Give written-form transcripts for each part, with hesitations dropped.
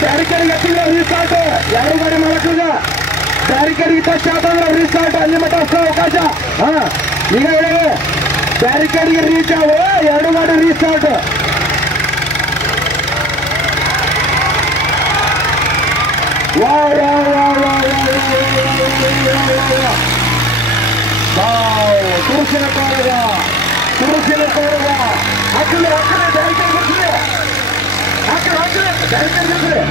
barricade ಎತ್ತಿಲ್ಲ restart ಯಾರು ಗಾಡಿ ಮಾಡಕ್ಕಿಲ್ಲ barricade touch ಆತಂದ್ರೆ ರೀಸ್ಟಾರ್ಟ್ ಅಲ್ಲಿ ಮಟ್ಟ ಅಷ್ಟೇ ಅವಕಾಶ ಹಾ ಈಗ ಹೇಳಿ ಬ್ಯಾರಿಕೇಡ್ಗೆ ರೀಚ್ ಆಗ ಎರಡು ಗಾಡಿ ರೀಸ್ಟಾರ್ಟ್ ತುರುಸಿನ ಕಾಲದ ಹಾಕಲಿ ಬ್ಯಾರಿಕೇಡ್ ಬರ್ತೀವಿ ಹಾಕಲಿ ಬ್ಯಾರಿಕೇಡ್ ಬರ್ತೀವಿ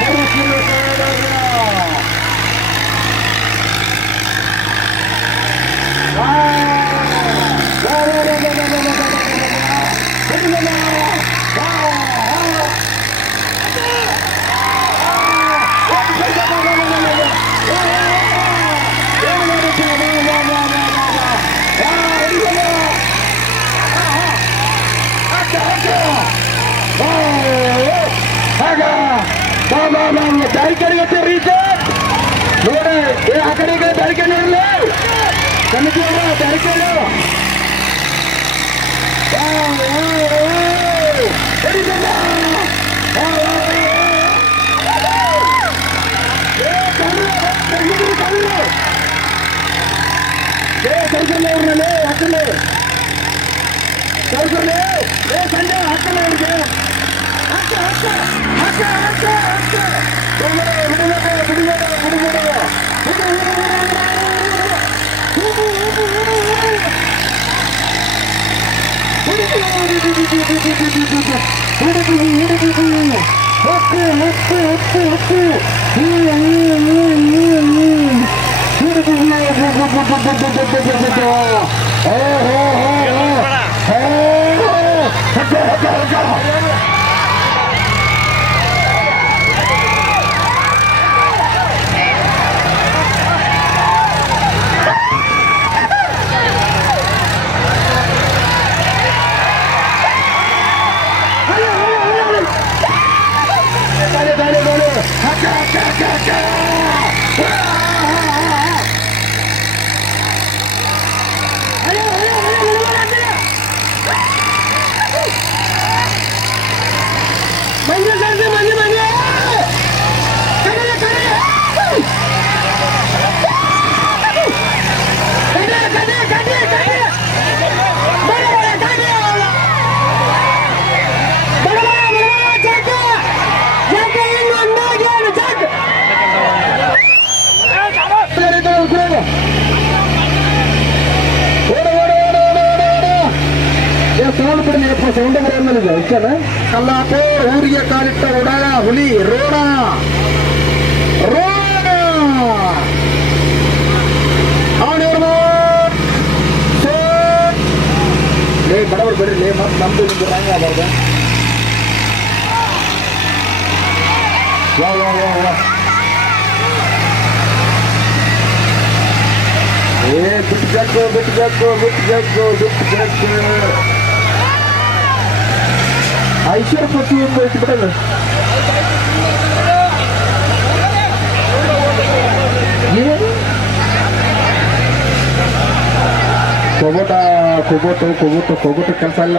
ತುರುಸಿನ ಬ್ಯಾರಿಕೇಡ್ಗೆ ರೀಚ್ ನೋಡಿ ಆ ಕಡೆಗೆ ಬ್ಯಾರಿಕೇಡ್ ಇರಲಿ ಸಮಿತಿ ಬ್ಯಾರಿಕೇಡ್ ಅವ್ರನ್ನೇ ಹಾಕಲಿ ಸಂಜೆ ಹಾಕಲ್ಲ ಅವ್ರಿಗೆ ಸೌಂಡ್ ಬಿಡಲಿಪ್ಪ ಸೌಂಡ್ ಬರೋದಿಲ್ಲ ಇಷ್ಟನ ಕಲ್ಲಾಪುರ ಊರಿಗೆ ಕಾಲಿಟ್ಟ ಉಡಾಳ ಹುಲಿ ರೋಣ ಬಡವರು ಬಿಡ್ರಿ ಮತ್ತೆ ನಮ್ದು ನಿಮ್ದು ರಂಗ ಆಗಬಾರ್ದು ಬಿಟ್ಟು ಐಶ್ವರ್ಯ ಪತಿ ಒಂದು ಇಟ್ಬಿಟ್ಟಲ್ಲ ಕೊಬೋಟ ಕೆಲಸ ಇಲ್ಲ